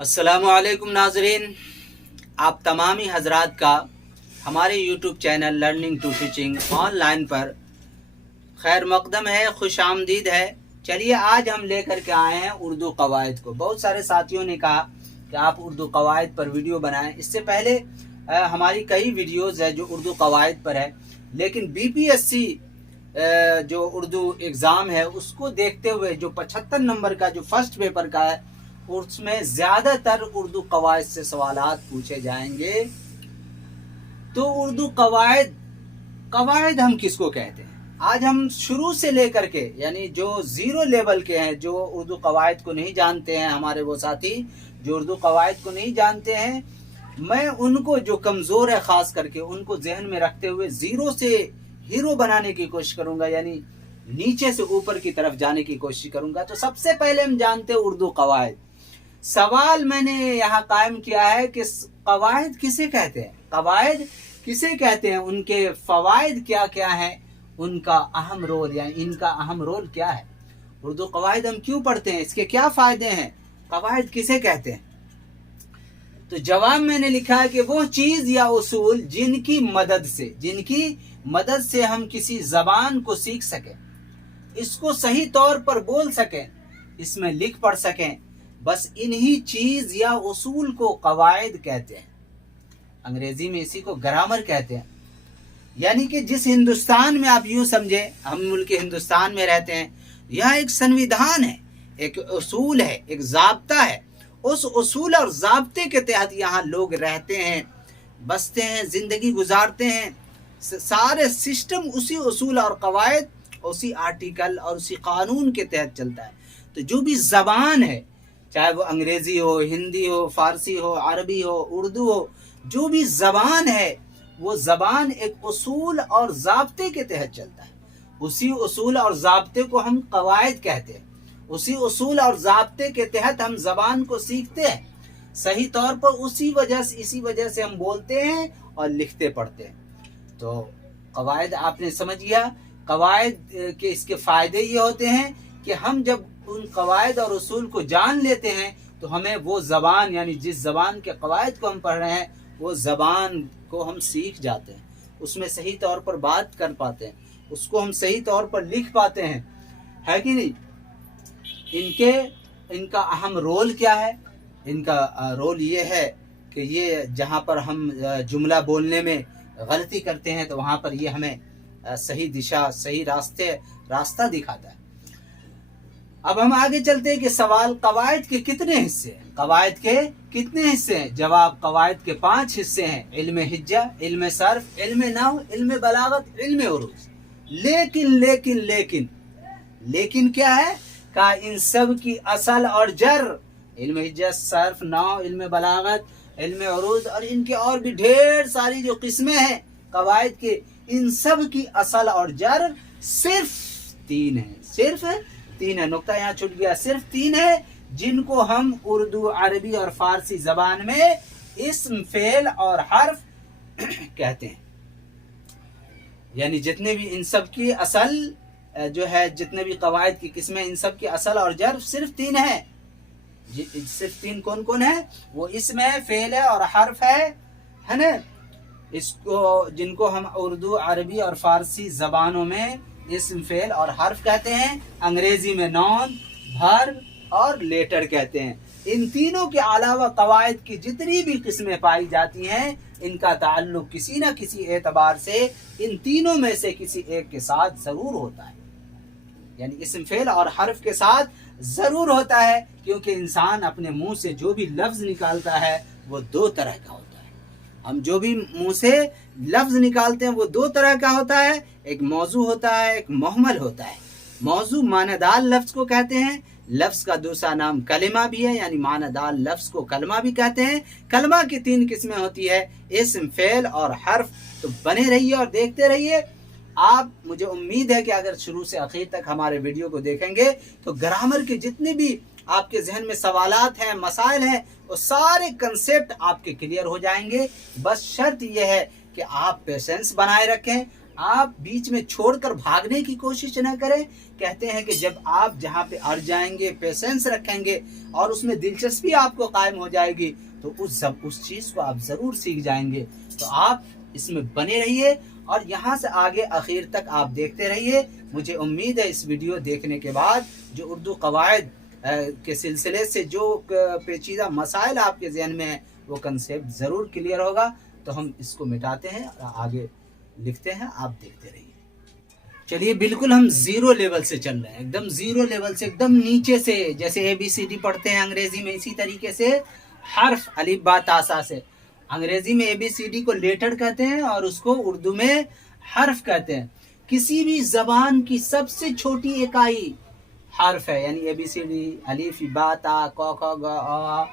अस्सलामु अलैकुम नाजरीन, आप तमामी हजरात का हमारे YouTube channel learning to teaching online पर खैर मकदम है, खुश आमदीद है। चलिए आज हम लेकर के आए हैं उर्दू कवायद को। बहुत सारे साथियों ने कहा कि आप उर्दू कवायद पर वीडियो बनाएं। इससे पहले हमारी कई वीडियोज़ है जो उर्दू कवायद पर है, लेकिन बीपीएससी जो उर्दू एग्ज़ाम है उसको देखते हुए जो 75 नंबर का जो फर्स्ट पेपर का है उसमें ज़्यादातर उर्दू कवायद से सवालात पूछे जाएंगे। तो उर्दू कवायद हम किसको कहते हैं? आज हम शुरू से लेकर के यानी जो ज़ीरो लेवल के हैं, जो उर्दू कवायद को नहीं जानते हैं, हमारे वो साथी जो उर्दू कवायद को नहीं जानते हैं, मैं उनको जो कमज़ोर है ख़ास करके उनको जहन में रखते हुए ज़ीरो से हीरो बनाने की कोशिश करूंगा, यानी नीचे से ऊपर की तरफ जाने की कोशिश करूंगा। तो सबसे पहले हम जानते हैं उर्दू कवायद। सवाल मैंने यहाँ कायम किया है कि कवायद किसे कहते हैं, कवायद किसे कहते हैं, उनके फ़वाइद क्या क्या हैं, उनका अहम रोल या इनका अहम रोल क्या है, उर्दू कवायद हम क्यों पढ़ते हैं, इसके क्या फ़ायदे हैं, कवायद किसे कहते हैं। तो जवाब मैंने लिखा है कि वो चीज़ या उसूल जिनकी मदद से हम किसी ज़बान को सीख सकें, इसको सही तौर पर बोल सकें, इसमें लिख पढ़ सकें, बस इन्हीं चीज़ या उसूल को कवायद कहते हैं। अंग्रेजी में इसी को ग्रामर कहते हैं। यानी कि जिस हिंदुस्तान में आप यूँ समझे, हम मुल्क हिंदुस्तान में रहते हैं, यह एक संविधान है, एक उसूल है, एक ज़ाब्ता है। उस उसूल और ज़ाब्ते के तहत यहाँ लोग रहते हैं, बसते हैं, ज़िंदगी गुजारते हैं। सारे सिस्टम उसी उसूल और कवायद, उसी आर्टिकल और उसी कानून के तहत चलता है। तो जो भी ज़बान है, चाहे वो अंग्रेज़ी हो, हिंदी हो, फ़ारसी हो, अरबी हो, उर्दू हो, जो भी ज़बान है वो ज़बान एक उसूल और ज़ाब्ते के तहत चलता है। उसी उसूल और ज़ाब्ते को हम कवायद कहते हैं। उसी उसूल और ज़ाब्ते के तहत हम ज़बान को सीखते हैं सही तौर पर, इसी वजह से हम बोलते हैं और लिखते पढ़ते हैं। तो कवायद आपने समझ लिया। कवायद के इसके फ़ायदे ये होते हैं कि हम जब उन कवायद और उसूल को जान लेते हैं तो हमें वो ज़बान, यानी जिस ज़बान के कवायद को हम पढ़ रहे हैं, वो ज़बान को हम सीख जाते हैं, उसमें सही तौर पर बात कर पाते हैं, उसको हम सही तौर पर लिख पाते हैं, है कि नहीं। इनका अहम रोल क्या है? इनका रोल ये है कि ये जहाँ पर हम जुमला बोलने में गलती करते हैं तो वहाँ पर ये हमें सही दिशा, सही रास्ता दिखाता है। अब हम आगे चलते हैं कि सवाल, कवायद के कितने हिस्से हैं? कवायद के कितने हिस्से हैं? जवाब, कवायद के 5 हिस्से हैं। इल्म हिज्जा, इल्म सर्फ, इल्म नहव, इल्म बलागत, इल्म उरूज। लेकिन क्या है? का इन सब की असल और जर, इल्म हिज्जा, सर्फ, नहव, इल्म बलागत, इल्म उरूज और इनके और भी ढेर सारी जो किस्में हैं कवायद के, इन सब की असल और जर सिर्फ 3 है। सिर्फ 3 है, नुक्ता यहाँ छूट गया। सिर्फ 3 है जिनको हम उर्दू, अरबी और फारसी जबान में इस्म, फेल और हर्फ कहते हैं। यानी जितने भी इन सब की असल जो है, जितने भी कवायद की किस्में, इन सब की असल और जर सिर्फ 3 है। सिर्फ 3 कौन कौन है? वो इस्म है, फेल है और हर्फ है ना। इसको, जिनको हम उर्दू, अरबी और फारसी जबानों में इस्म, फेल और हर्फ कहते हैं, अंग्रेजी में नॉन, वर्ब और लेटर कहते हैं। इन तीनों के अलावा कवायद की जितनी भी किस्में पाई जाती हैं, इनका ताल्लुक किसी न किसी एतबार से इन तीनों में से किसी एक के साथ ज़रूर होता है। यानी इस्म, फेल और हर्फ के साथ ज़रूर होता है, क्योंकि इंसान अपने मुंह से जो भी लफ्ज़ निकालता है वो 2 तरह का होता है। हम जो भी मुंह से लफ्ज़ निकालते हैं वो 2 तरह का होता है, एक मौजू होता है, एक मुहम्मल होता है। मौजू मानेदार लफ्ज़ को कहते हैं। लफ्ज़ का दूसरा नाम कलिमा भी है, यानी मानेदार लफ्ज़ को कलमा भी कहते हैं। कलमा की 3 किस्में होती है, इस्म, फेल और हर्फ। तो बने रहिए और देखते रहिए। आप, मुझे उम्मीद है कि अगर शुरू से आखिर तक हमारे वीडियो को देखेंगे तो ग्रामर के जितने भी आपके जहन में सवालात हैं, मसाइल हैं, वो सारे कंसेप्ट आपके क्लियर हो जाएंगे। बस शर्त यह है कि आप पेशेंस बनाए रखें, آپ بیچ میں چھوڑ کر بھاگنے کی کوشش نہ کریں. کہتے ہیں کہ جب آپ جہاں پہ اڑ جائیں گے، پیشنس رکھیں گے اور اس میں دلچسپی آپ کو قائم ہو جائے گی تو اس چیز کو آپ ضرور سیکھ جائیں گے. تو آپ اس میں بنے رہیے اور یہاں سے آگے اخیر تک آپ دیکھتے رہیے. مجھے امید ہے اس ویڈیو دیکھنے کے بعد جو اردو قواعد کے سلسلے سے جو پیچیدہ مسائل آپ کے ذہن میں ہیں وہ کنسیپٹ ضرور کلیئر ہوگا. تو ہم اس کو مٹاتے ہیں اور آگے لکھتے ہیں، آپ دیکھتے رہیے. چلیے بالکل ہم زیرو لیول سے چل رہے ہیں، ایک دم زیرو لیول سے، ایک دم نیچے سے. جیسے اے بی سی ڈی پڑھتے ہیں انگریزی میں، اسی طریقے سے حرف الف با تا سا سے. انگریزی میں اے بی سی ڈی کو لیٹر کہتے ہیں اور اس کو اردو میں حرف کہتے ہیں. کسی بھی زبان کی سب سے چھوٹی اکائی حرف ہے، یعنی اے بی سی ڈی، الف با تا کو خ گ آ.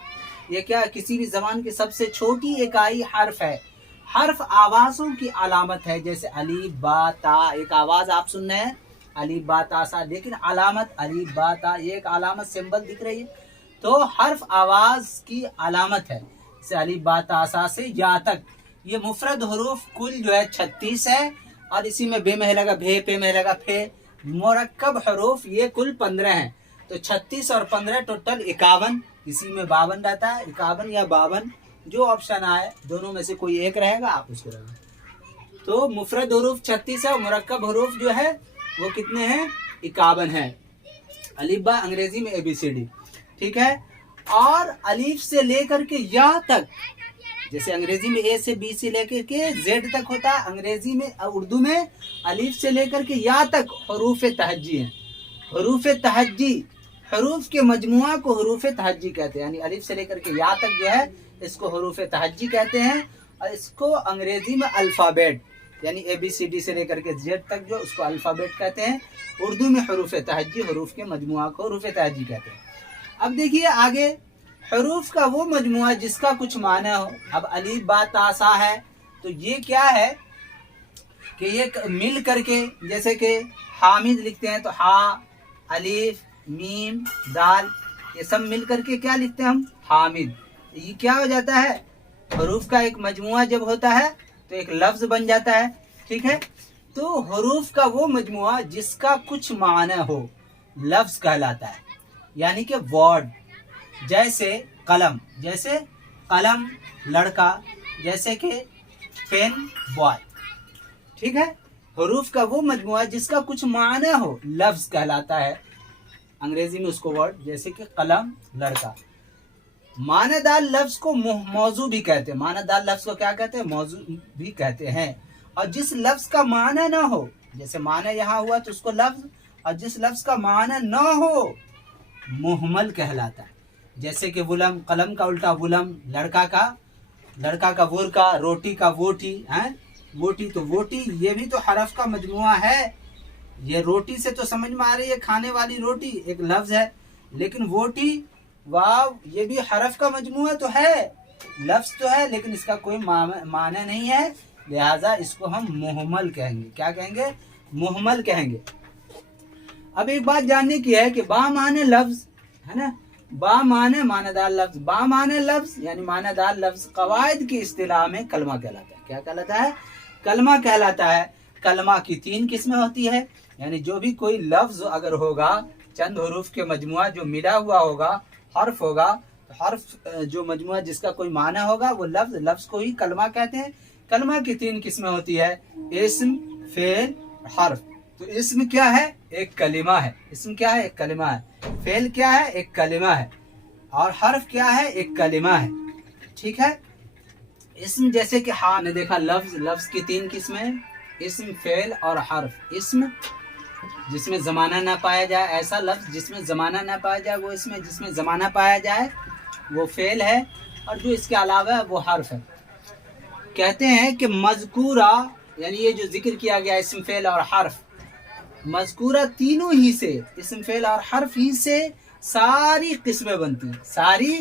یہ کیا، کسی بھی زبان کی سب سے چھوٹی اکائی حرف ہے. حرف آوازوں کی علامت ہے، جیسے الف با تا، ایک آواز آپ سن رہے ہیں الف با تا سا، لیکن علامت الف با تا، یہ ایک علامت سمبل دکھ رہی ہے. تو حرف آواز کی علامت ہے، جیسے الف با تا سا سے یا تک. یہ مفرد حروف کل جو ہے 36 ہے، اور اسی میں بے میں لگا بھے، پے میں لگا پھے. مرکب حروف یہ کل 15 ہیں. تو 36 اور 15 ٹوٹل 51. اسی میں 52 رہتا ہے، 51 یا 52 جو آپشن آئے دونوں میں سے کوئی ایک رہے گا، آپ اس کو رہے گا. تو مفرد حروف 36 ہے اور مرکب حروف جو ہے وہ کتنے ہیں؟ 51 ہیں. الف با انگریزی میں اے بی سی ڈی، ٹھیک ہے. اور الف سے لے کر کے یا تک، جیسے انگریزی میں اے سے بی سے لے کر کے زیڈ تک ہوتا ہے، انگریزی میں اردو میں الف سے لے کر کے یا تک حروف تہجی ہیں. حروف تہجی، حروف کے مجموعہ کو حروف تہجی کہتے ہیں. یعنی الف سے لے کر کے یا تک جو ہے اس کو حروف تہجی کہتے ہیں، اور اس کو انگریزی میں الفابیٹ، یعنی اے بی سی ڈی سے لے کر کے زیڈ تک جو اس کو الفابیٹ کہتے ہیں. اردو میں حروف تہجی، حروف کے مجموعہ کو حروف تہجی کہتے ہیں. اب دیکھیے آگے، حروف کا وہ مجموعہ جس کا کچھ معنی ہو. اب الف با تا سا ہے تو یہ کیا ہے کہ یہ مل کر کے، جیسے کہ حامد لکھتے ہیں تو ہا، الف، میم، دال، یہ سب مل کر کے کیا لکھتے ہیں ہم؟ حامد. یہ کیا ہو جاتا ہے؟ حروف کا ایک مجموعہ جب ہوتا ہے تو ایک لفظ بن جاتا ہے، ٹھیک ہے. تو حروف کا وہ مجموعہ جس کا کچھ معنی ہو لفظ کہلاتا ہے، یعنی کہ ورڈ. جیسے قلم، جیسے قلم لڑکا، جیسے کہ پین بوائے، ٹھیک ہے. حروف کا وہ مجموعہ جس کا کچھ معنی ہو لفظ کہلاتا ہے، انگریزی میں اس کو ورڈ. جیسے کہ قلم لڑکا. معنی دار لفظ کو موضوع بھی کہتے ہیں. معنی دار لفظ کو کیا کہتے ہیں؟ موضوع بھی کہتے ہیں. اور جس لفظ کا معنی نہ ہو، جیسے معنی یہاں ہوا تو اس کو لفظ، اور جس لفظ کا معنی نہ ہو مہمل کہلاتا ہے. جیسے کہ ولم، قلم کا الٹا ولم، لڑکا کا ورکا، روٹی کا ووٹی، ووٹی تو ووٹی یہ بھی تو حرف کا مجموعہ ہے. یہ روٹی سے تو سمجھ میں آ رہی ہے کھانے والی روٹی، ایک لفظ ہے. لیکن ووٹی، واو، یہ بھی حرف کا مجموعہ تو ہے، لفظ تو ہے، لیکن اس کا کوئی معنی نہیں ہے، لہٰذا اس کو ہم مہمل کہیں گے. کیا کہیں گے؟ مہمل کہیں گے. اب ایک بات جاننے کی ہے کہ با معنی لفظ ہے نا، با معنی معنی دار لفظ، با معنی لفظ یعنی معنی دار لفظ قواعد کی اصطلاح میں کلمہ کہلاتا ہے. کیا کہلاتا ہے؟ کلمہ کہلاتا ہے. کلمہ کی 3 قسمیں ہوتی ہے، یعنی جو بھی کوئی لفظ اگر ہوگا، چند حروف کے مجموعہ جو ملا ہوا ہوگا، حرف ہوگا، حرف جو مجموعہ جس کا کوئی معنی ہوگا وہ لفظ کو ہی کلمہ کہتے ہیں. کلمہ کی 3 قسمیں ہوتی ہے، اسم، فعل، حرف. تو اسم کیا ہے؟ ایک کلمہ ہے. اسم کیا ہے؟ ایک کلمہ ہے. فعل کیا ہے؟ ایک کلمہ ہے. اور حرف کیا ہے؟ ایک کلمہ ہے. ٹھیک ہے. اسم جیسے کہ ہاں نے دیکھا، لفظ کی 3 قسمیں، اسم، فعل اور حرف. اسم جس میں زمانہ نہ پایا جائے، ایسا لفظ جس میں زمانہ نہ پایا جائے وہ اسم ہے. جس میں زمانہ پایا جائے وہ فعل ہے، اور جو اس کے علاوہ ہے وہ حرف ہے. کہتے ہیں کہ مذکورہ، یعنی یہ جو ذکر کیا گیا اسم، فعل اور حرف، مذکورہ تینوں ہی سے، اسم، فعل اور حرف ہی سے ساری قسمیں بنتی ہیں. ساری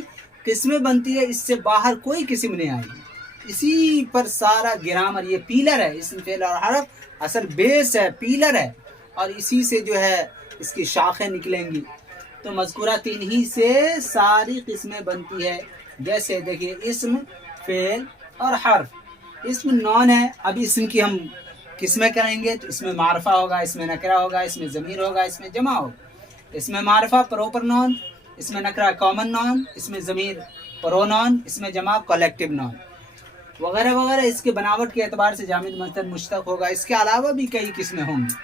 قسمیں بنتی ہے، اس سے باہر کوئی قسم نہیں آئی. اسی پر سارا گرامر، یہ پیلر ہے. اسم، فعل اور حرف اصل بیس ہے، پیلر ہے، اور اسی سے جو ہے اس کی شاخیں نکلیں گی. تو مذکورہ 3 ہی سے ساری قسمیں بنتی ہے. جیسے دیکھیے اسم، فعل اور حرف. اسم نون ہے. اب اسم کی ہم किस में करेंगे तो इसमें मारफा होगा, इसमें नकरा होगा, इसमें ज़मीर होगा, इसमें जमा होगा। इसमें मारफा प्रॉपर नॉन, इसमें नकरा कॉमन नॉन, इसमें ज़मीर प्रोनॉन, इसमें जमा कलेक्टिव नॉन वगैरह वगैरह। इसके बनावट के एतबार से जामिद मस्दर मुश्तक होगा। इसके अलावा भी कई किस्में होंगी।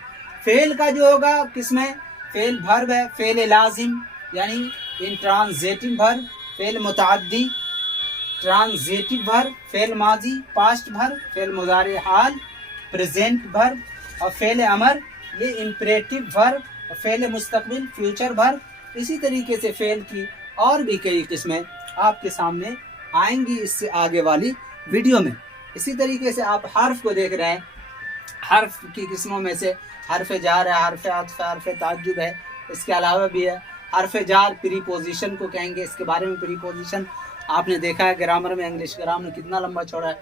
फ़ेल का जो होगा किस्में, फ़ेल भर्ब है, फ़ेल लाजिम यानी इंट्रांजेटिव भर्ब, फ़ेल मुतअद्दी ट्रांजेटिव भर्ब, फ़ेल माजी पास्ट भर्ब, फ़ेल मुज़ारे हाल प्रेजेंट भर्ब, और फ़ेल अमर ये इम्परेटिव भर्ब, और फ़ेल मुस्तकबिल फ्यूचर भर्ब। इसी तरीके से फ़ेल की और भी कई किस्में आपके सामने आएंगी इससे आगे वाली वीडियो में। इसी तरीके से आप हर्फ को देख रहे हैं। हर्फ की किस्मों में से हर्फ जार है, हर्फ अत्फ है, हर्फ ताज्जुब है। इसके अलावा भी है हर्फ जार प्रीपोजिशन को कहेंगे। इसके बारे में प्रीपोजिशन आपने देखा है ग्रामर में, इंग्लिश ग्रामर कितना लंबा चौड़ा है,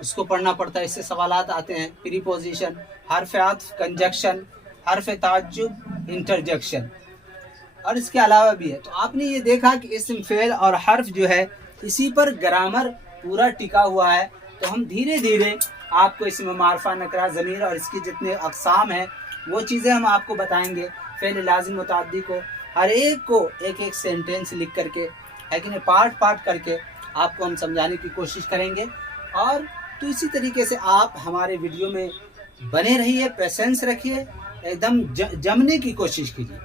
उसको पढ़ना पड़ता है, इससे सवालात आते हैं। प्रीपोजिशन, हर्फ अत्फ कंजक्शन, हर्फ ताज्जुब इंटरजेक्शन, और इसके अलावा भी है। तो आपने ये देखा कि इस्म फ़ेल और हर्फ जो है इसी पर ग्रामर पूरा टिका हुआ है। तो हम धीरे धीरे आपको इसमें मारफा नकरा ज़मीर और इसकी जितने अक़साम हैं वो चीज़ें हम आपको बताएंगे। फ़ेल लाज़िम मुतअद्दी को हर एक को एक एक सेंटेंस लिख करके है कि नहीं पार्ट पार्ट करके आपको हम समझाने की कोशिश करेंगे। और तो इसी तरीके से आप हमारे वीडियो में बने रहिए, पेशेंस रखिए, एकदम जमने की कोशिश कीजिए।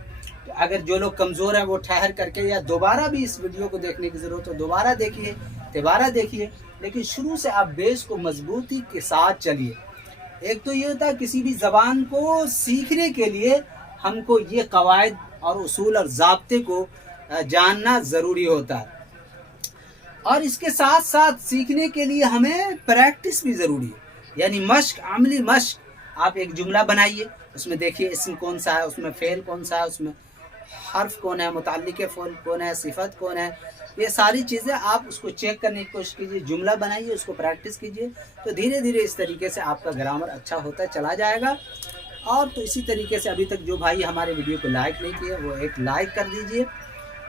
तो अगर जो लोग कमज़ोर हैं वो ठहर करके या दोबारा भी इस वीडियो को देखने की ज़रूरत हो दोबारा देखिए, दोबारा देखिए, लेकिन शुरू से आप बेस को मजबूती के साथ चलिए। एक तो ये होता है किसी भी ज़बान को सीखने के लिए हमको ये कवायद और उसूल और ज़ाब्ते को जानना ज़रूरी होता है, और इसके साथ साथ सीखने के लिए हमें प्रैक्टिस भी ज़रूरी है, यानी मश्क, अमली मश्क। आप एक जुमला बनाइए, उसमें देखिए इस्म कौन सा है, उसमें फ़ेल कौन सा है, उसमें हर्फ कौन है, मुताल्लिक़ फ़ेल कौन है, सिफ़त कौन है, ये सारी चीज़ें आप उसको चेक करने की कोशिश कीजिए। जुमला बनाइए, उसको प्रैक्टिस कीजिए, तो धीरे धीरे इस तरीके से आपका ग्रामर अच्छा होता चला जाएगा। और तो इसी तरीके से अभी तक जो भाई हमारे वीडियो को लाइक नहीं किए वो एक लाइक कर दीजिए,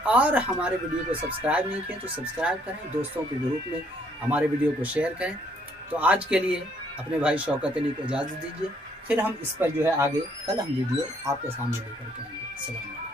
और हमारे वीडियो को सब्सक्राइब नहीं किए तो सब्सक्राइब करें, दोस्तों के ग्रुप में हमारे वीडियो को शेयर करें। तो आज के लिए अपने भाई शौकत अली को इजाज़त दीजिए, फिर हम इस पर जो है आगे कल हम वीडियो आपके सामने लेकर के आएंगे। सलाम।